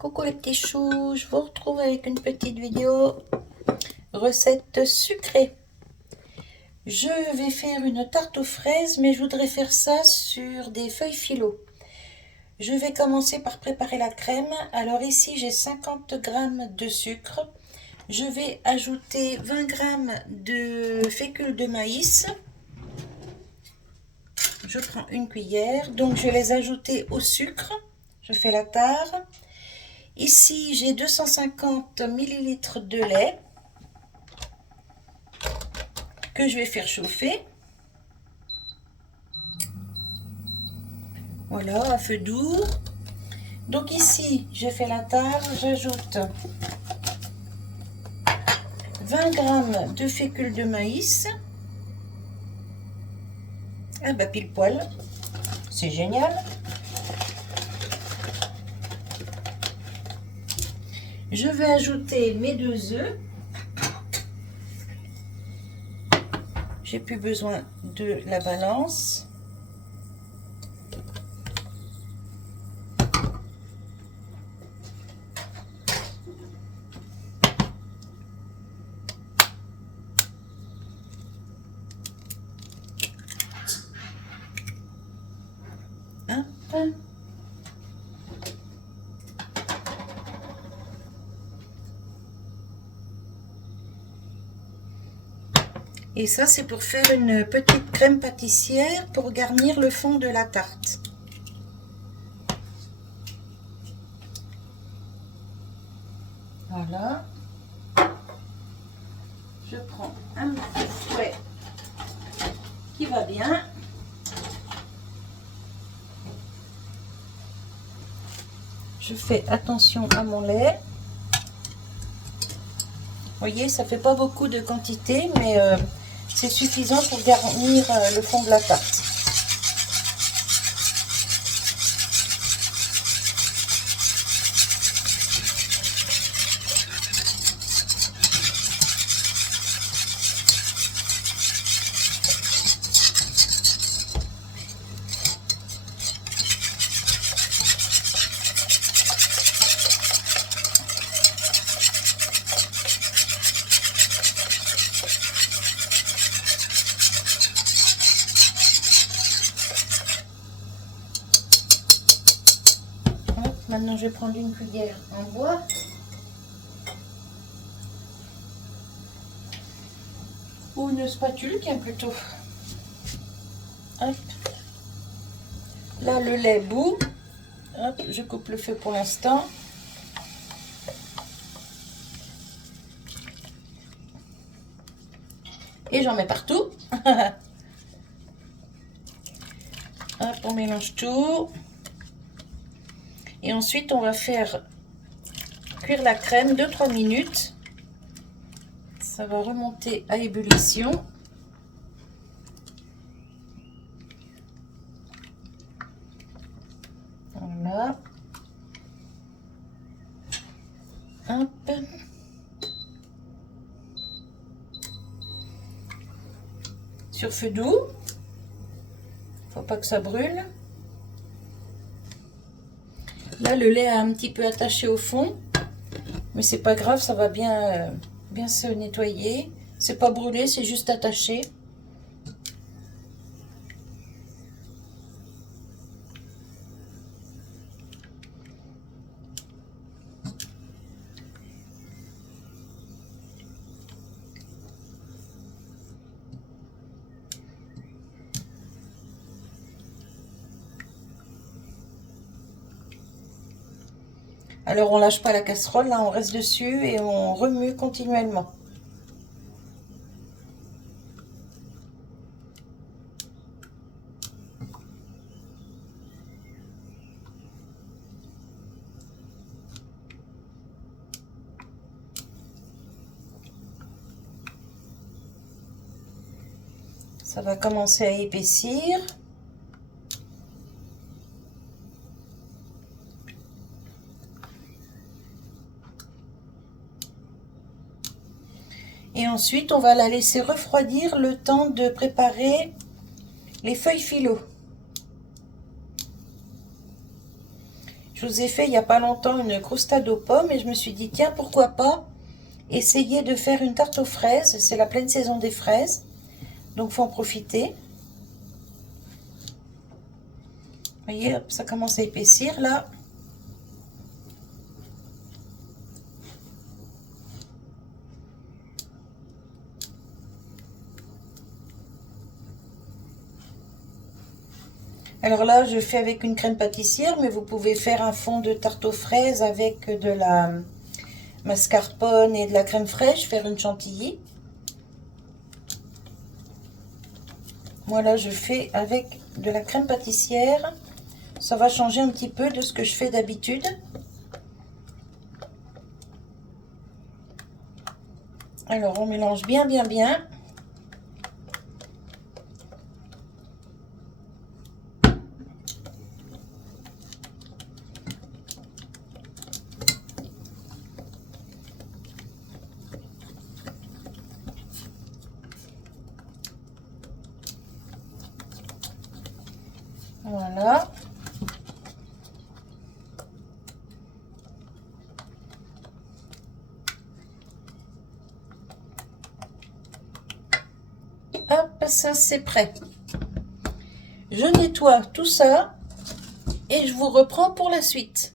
Coucou les petits choux, je vous retrouve avec une petite vidéo recette sucrée. Je vais faire une tarte aux fraises, mais je voudrais faire ça sur des feuilles phyllo. Je vais commencer par préparer la crème. Alors ici j'ai 50 g de sucre. Je vais ajouter 20 g de fécule de maïs. Je prends une cuillère, donc je vais les ajouter au sucre. Je fais la tare. Ici, j'ai 250 ml de lait que je vais faire chauffer. Voilà, à feu doux. Donc ici, j'ai fait la tare, j'ajoute 20 g de fécule de maïs. Ah bah pile poil, c'est génial. Je vais ajouter mes 2 œufs. J'ai plus besoin de la balance. Hop. Et ça, c'est pour faire une petite crème pâtissière pour garnir le fond de la tarte. Voilà. Je prends un petit fouet qui va bien. Je fais attention à mon lait. Vous voyez, ça fait pas beaucoup de quantité, mais c'est suffisant pour garnir le fond de la tarte. Maintenant, je vais prendre une cuillère en bois. Ou une spatule, tiens plutôt. Hop. Là, le lait bout. Hop, je coupe le feu pour l'instant. Et j'en mets partout. Hop, on mélange tout. Et ensuite, on va faire cuire la crème 2-3 minutes. Ça va remonter à ébullition. Voilà. Hop. Sur feu doux. Faut pas que ça brûle. Là, le lait a un petit peu attaché au fond, mais c'est pas grave, ça va bien, bien se nettoyer. C'est pas brûlé, c'est juste attaché. Alors on lâche pas la casserole, là on reste dessus et on remue continuellement. Ça va commencer à épaissir. Et ensuite, on va la laisser refroidir le temps de préparer les feuilles phyllo. Je vous ai fait il n'y a pas longtemps une croustade aux pommes et je me suis dit, tiens, pourquoi pas essayer de faire une tarte aux fraises. C'est la pleine saison des fraises, donc faut en profiter. Vous voyez, hop, ça commence à épaissir là. Alors là, je fais avec une crème pâtissière, mais vous pouvez faire un fond de tarte aux fraises avec de la mascarpone et de la crème fraîche, faire une chantilly. Moi là, je fais avec de la crème pâtissière. Ça va changer un petit peu de ce que je fais d'habitude. Alors, on mélange bien, bien, bien. Voilà. Hop, ça c'est prêt. Je nettoie tout ça et je vous reprends pour la suite.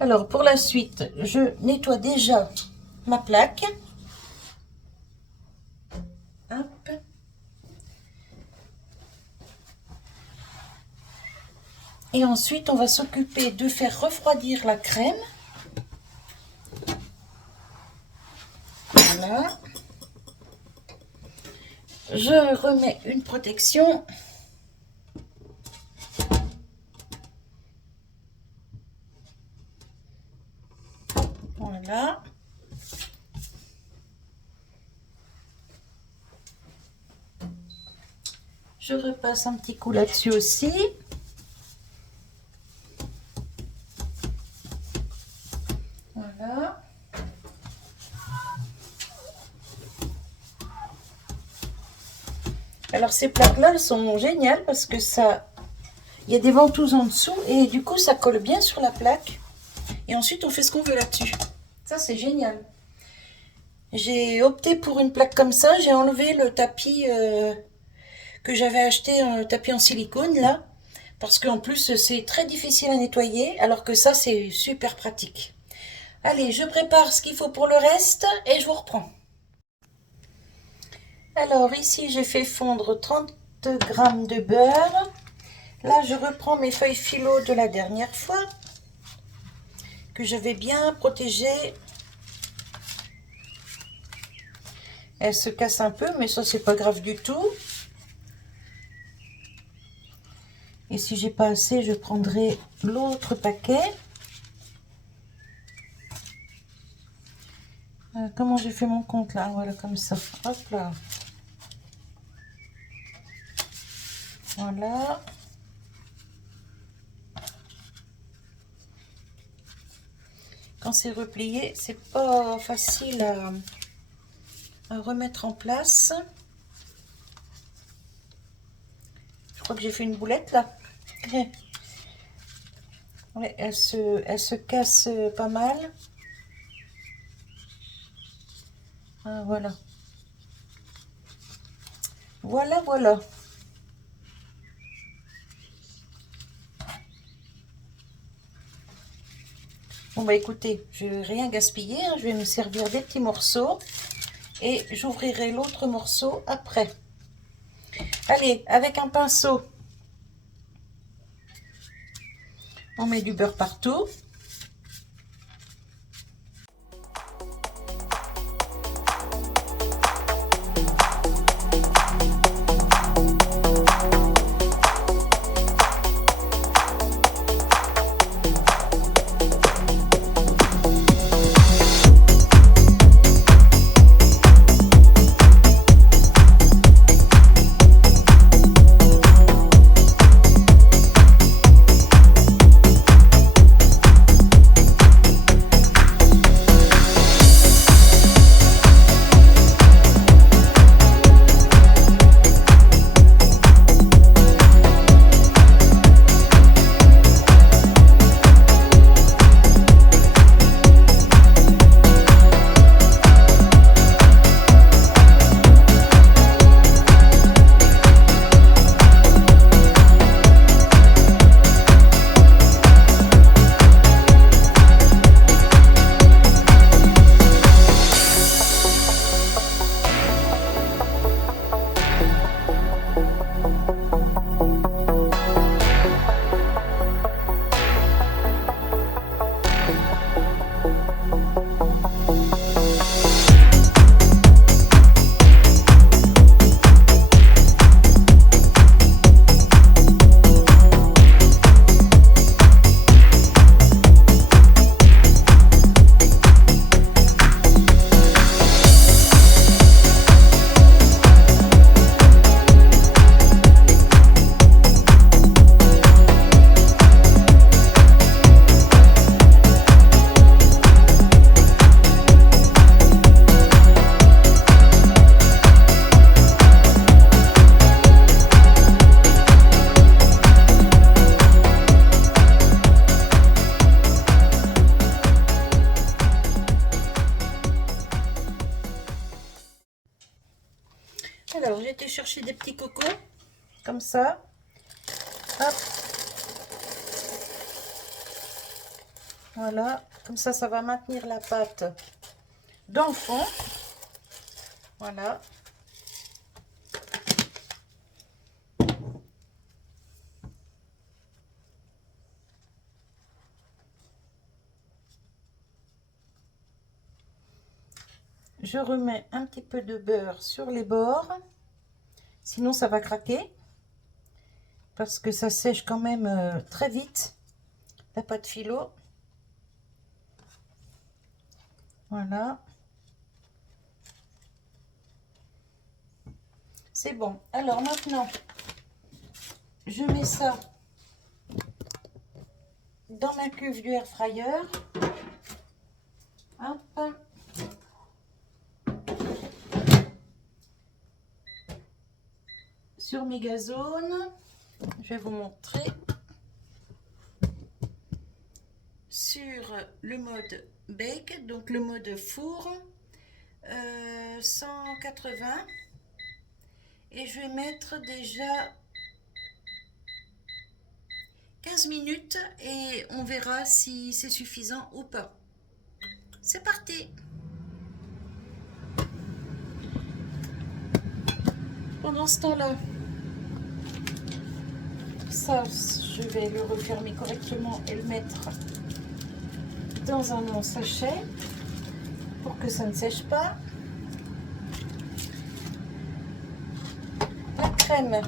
Alors pour la suite, je nettoie déjà ma plaque. Hop. Et ensuite, on va s'occuper de faire refroidir la crème. Voilà. Je remets une protection. Voilà. Je repasse un petit coup là-dessus aussi. Voilà. Alors ces plaques-là, elles sont géniales parce que ça, il y a des ventouses en dessous et du coup ça colle bien sur la plaque. Et ensuite on fait ce qu'on veut là-dessus. Ça c'est génial. J'ai opté pour une plaque comme ça. J'ai enlevé le tapis que j'avais acheté, un tapis en silicone là. Parce qu'en plus c'est très difficile à nettoyer. Alors que ça c'est super pratique. Allez, je prépare ce qu'il faut pour le reste et je vous reprends. Alors ici j'ai fait fondre 30 g de beurre. Là je reprends mes feuilles philo de la dernière fois que j'avais bien protégées. Elles se cassent un peu mais ça c'est pas grave du tout. Et si j'ai pas assez, je prendrai l'autre paquet. Comment j'ai fait mon compte là? Voilà, comme ça. Hop là. Voilà. Quand c'est replié, c'est pas facile à remettre en place. Je crois que j'ai fait une boulette là. Ouais, elle se casse pas mal. Ah, voilà. Voilà, voilà. Bon bah écoutez, je vais rien gaspiller, hein, je vais me servir des petits morceaux et j'ouvrirai l'autre morceau après. Allez, avec un pinceau, on met du beurre partout. fais des petits cocos, comme ça. Hop. Voilà, comme ça va maintenir la pâte dans le fond. Voilà. Je remets un petit peu de beurre sur les bords, sinon ça va craquer, parce que ça sèche quand même très vite, la pâte philo. Voilà. C'est bon. Alors maintenant, je mets ça dans ma cuve du air fryer. Hop. Sur mes gazones, je vais vous montrer. Sur le mode bake, donc le mode four, 180. Et je vais mettre déjà 15 minutes et on verra si c'est suffisant ou pas. C'est parti! Pendant ce temps-là, ça, je vais le refermer correctement et le mettre dans un long sachet pour que ça ne sèche pas. La crème,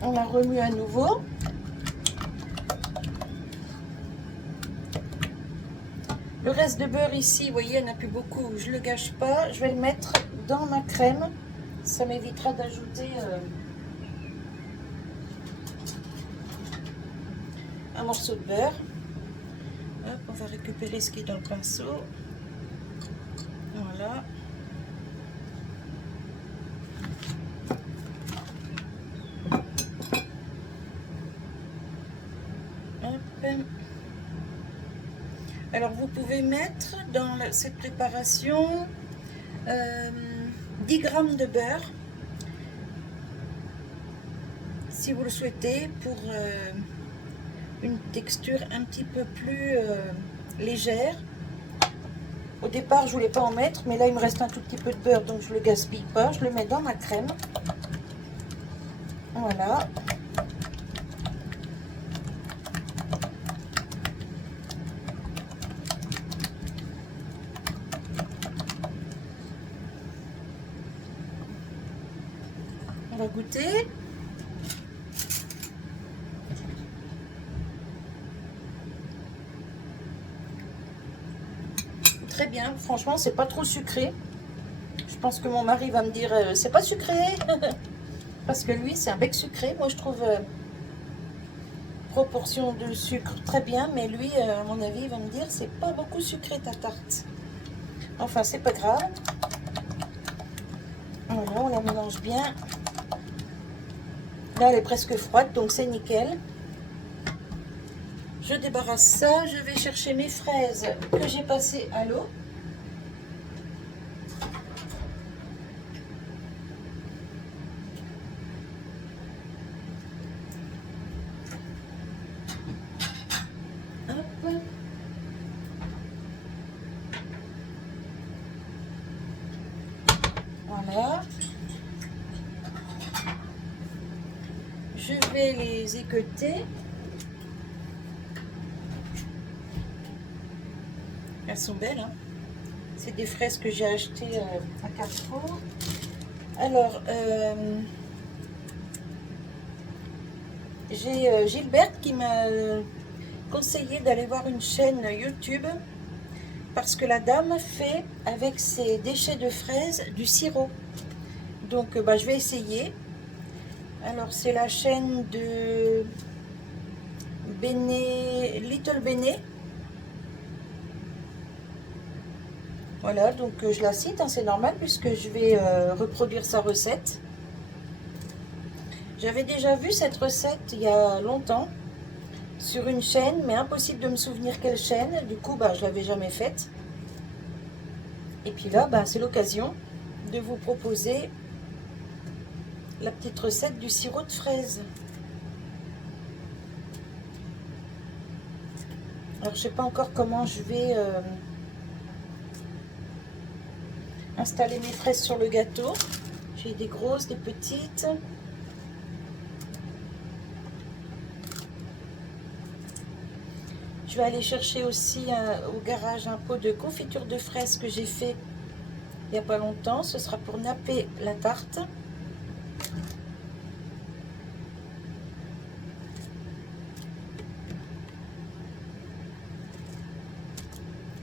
on la remue à nouveau. Le reste de beurre ici, vous voyez, il n'y en a plus beaucoup, je ne le gâche pas. Je vais le mettre dans ma crème. Ça m'évitera d'ajouter un morceau de beurre. Hop, on va récupérer ce qui est dans le pinceau. Voilà. Hop. Alors vous pouvez mettre dans cette préparation 10 g de beurre si vous le souhaitez, pour une texture un petit peu plus légère. Au départ je voulais pas en mettre, mais là il me reste un tout petit peu de beurre, donc je le gaspille pas, je le mets dans ma crème. Voilà. On va goûter. Très bien, franchement c'est pas trop sucré. Je pense que mon mari va me dire c'est pas sucré parce que lui c'est un bec sucré. Moi je trouve proportion de sucre très bien, mais lui à mon avis il va me dire c'est pas beaucoup sucré ta tarte. Enfin c'est pas grave. Voilà, on la mélange bien. Là elle est presque froide, donc c'est nickel. Je débarrasse ça, je vais chercher mes fraises que j'ai passées à l'eau. Hop. Voilà. Je vais les équeuter. Elles sont belles, hein. C'est des fraises que j'ai achetées à Carrefour. Alors, j'ai Gilberte qui m'a conseillé d'aller voir une chaîne YouTube parce que la dame fait avec ses déchets de fraises du sirop. Donc, je vais essayer. Alors, c'est la chaîne de Little Béné. Voilà, donc je la cite, hein, c'est normal puisque je vais reproduire sa recette. J'avais déjà vu cette recette il y a longtemps sur une chaîne, mais impossible de me souvenir quelle chaîne. Du coup, je ne l'avais jamais faite. Et puis là, c'est l'occasion. de vous proposer la petite recette du sirop de fraise. Alors je sais pas encore comment je vais installer mes fraises sur le gâteau. J'ai des grosses, des petites. Je vais aller chercher aussi au garage un pot de confiture de fraises que j'ai fait il n'y a pas longtemps. Ce sera pour napper la tarte.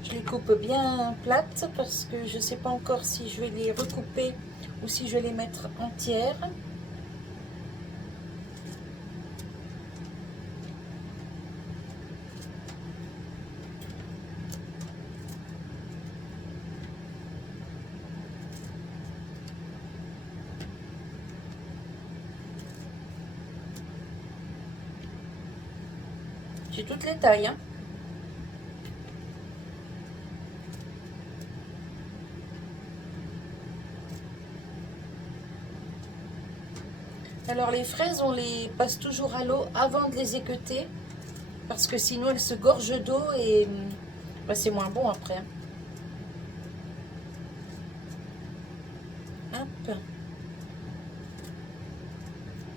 Je les coupe bien plates parce que je ne sais pas encore si je vais les recouper ou si je vais les mettre entières. J'ai toutes les tailles, hein. Alors les fraises, on les passe toujours à l'eau avant de les équeuter parce que sinon elles se gorgent d'eau et bah, c'est moins bon après. Hop.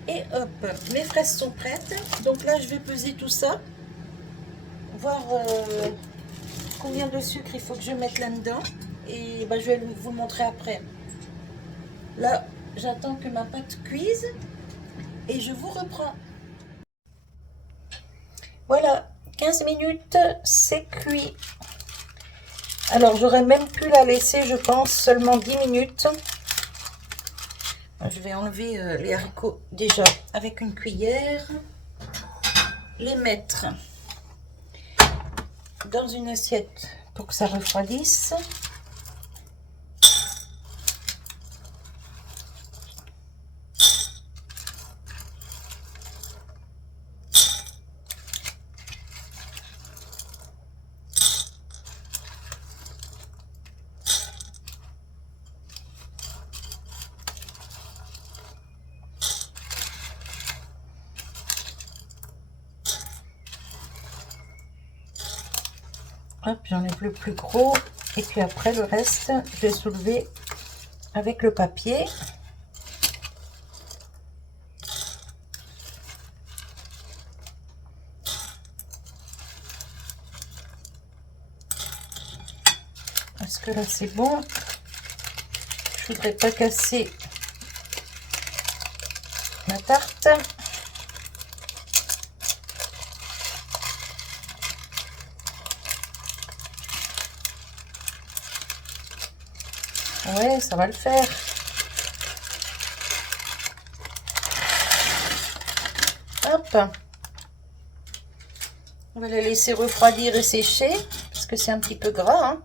Et hop, mes fraises sont prêtes. Donc là, je vais peser tout ça, voir combien de sucre il faut que je mette là-dedans. Et bah, je vais vous le montrer après. Là, j'attends que ma pâte cuise et je vous reprends. Voilà, 15 minutes, c'est cuit. Alors, j'aurais même pu la laisser, je pense, seulement 10 minutes. Je vais enlever les haricots déjà avec une cuillère. Les mettre dans une assiette pour que ça refroidisse. Hop, j'enlève le plus gros et puis après le reste, je vais soulever avec le papier. Est-ce que là c'est bon? Je voudrais pas casser ma tarte. Ouais, ça va le faire. Hop. On va la laisser refroidir et sécher parce que c'est un petit peu gras, hein.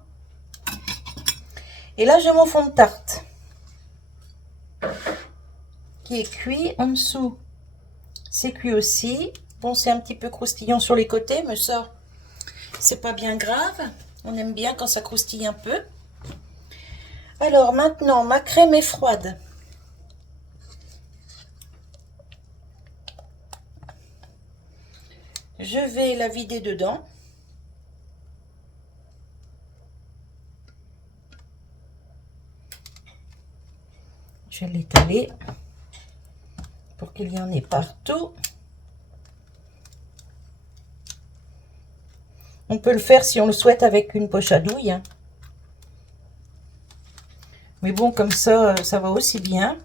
Et là, j'ai mon fond de tarte qui est cuit en dessous. C'est cuit aussi. Bon, c'est un petit peu croustillant sur les côtés, mais ça, c'est pas bien grave. On aime bien quand ça croustille un peu. Alors maintenant, ma crème est froide. Je vais la vider dedans. Je vais l'étaler pour qu'il y en ait partout. On peut le faire si on le souhaite avec une poche à douille, hein. Mais bon, comme ça, ça va aussi bien.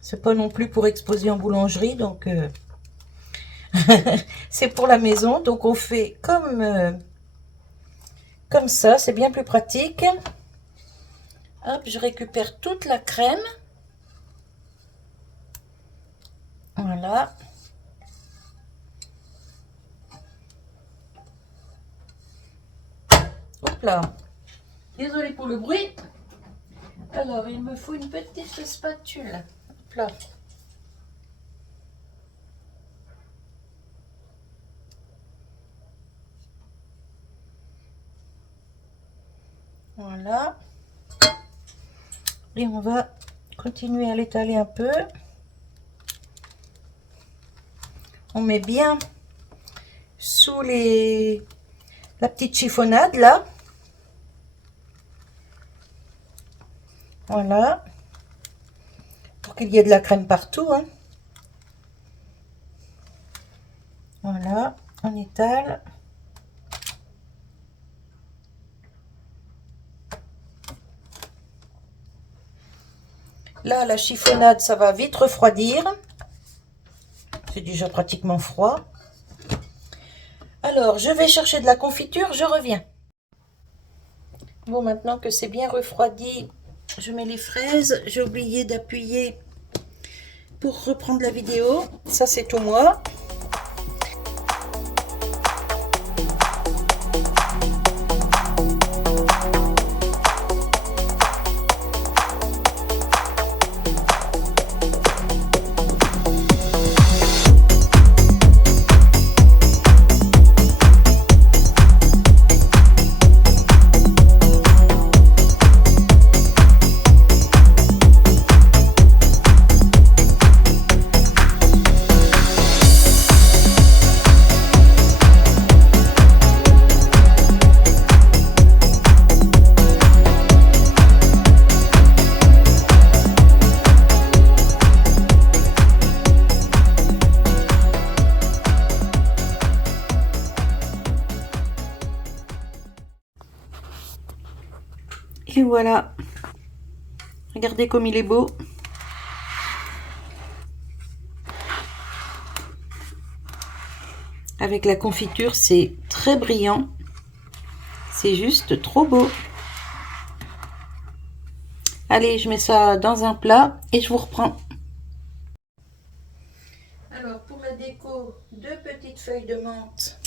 C'est pas non plus pour exposer en boulangerie, donc c'est pour la maison. Donc on fait comme ça, c'est bien plus pratique. Hop, je récupère toute la crème. Voilà. Hop là. Désolée pour le bruit. Alors, il me faut une petite spatule. Hop là. Voilà. Et on va continuer à l'étaler un peu. On met bien sous la petite chiffonnade là. Voilà. Pour qu'il y ait de la crème partout, hein. Voilà, on étale. Là, la chiffonnade, ça va vite refroidir. C'est déjà pratiquement froid. Alors, je vais chercher de la confiture, je reviens. Bon, maintenant que c'est bien refroidi, je mets les fraises. J'ai oublié d'appuyer pour reprendre la vidéo. Ça, c'est tout moi. Et voilà, regardez comme il est beau. Avec la confiture, c'est très brillant. C'est juste trop beau. Allez, je mets ça dans un plat et je vous reprends. Alors, pour la déco, 2 petites feuilles de menthe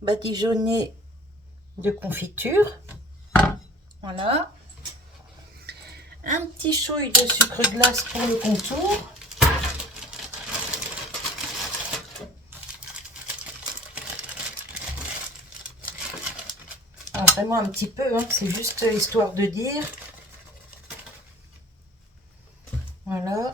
badigeonnées de confiture. Voilà. Un petit chouille de sucre glace pour le contour. Alors, vraiment un petit peu, hein, c'est juste histoire de dire. Voilà.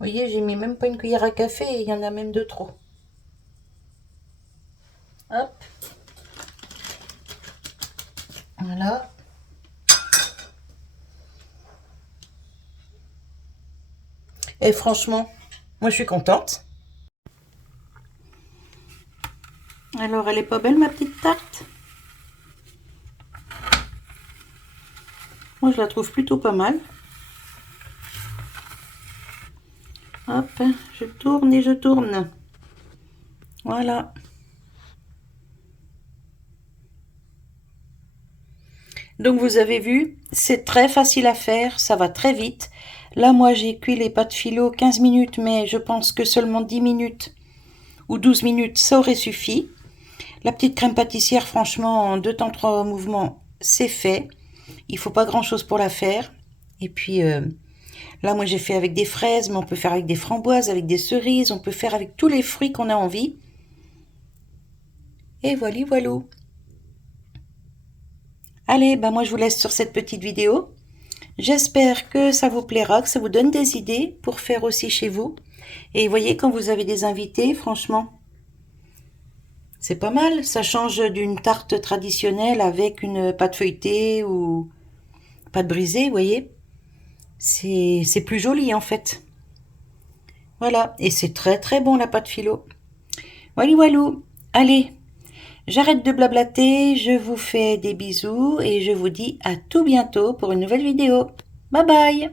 Vous voyez, j'ai mis même pas une cuillère à café et il y en a même de trop. Hop. Voilà. Et franchement, moi je suis contente. Alors, elle est pas belle ma petite tarte? Moi je la trouve plutôt pas mal. Hop, je tourne et je tourne. Voilà. Donc vous avez vu, c'est très facile à faire, ça va très vite. Là, moi j'ai cuit les pâtes philo 15 minutes, mais je pense que seulement 10 minutes ou 12 minutes, ça aurait suffi. La petite crème pâtissière, franchement, en 2 temps 3 mouvements, c'est fait. Il faut pas grand chose pour la faire. Et puis là, moi j'ai fait avec des fraises, mais on peut faire avec des framboises, avec des cerises, on peut faire avec tous les fruits qu'on a envie. Et voilà, voilà. Allez, ben moi je vous laisse sur cette petite vidéo. J'espère que ça vous plaira, que ça vous donne des idées pour faire aussi chez vous. Et vous voyez, quand vous avez des invités, franchement, c'est pas mal. Ça change d'une tarte traditionnelle avec une pâte feuilletée ou pâte brisée, vous voyez. C'est plus joli en fait. Voilà, et c'est très très bon la pâte philo. Voilà, walou. Allez, j'arrête de blablater, je vous fais des bisous et je vous dis à tout bientôt pour une nouvelle vidéo. Bye bye!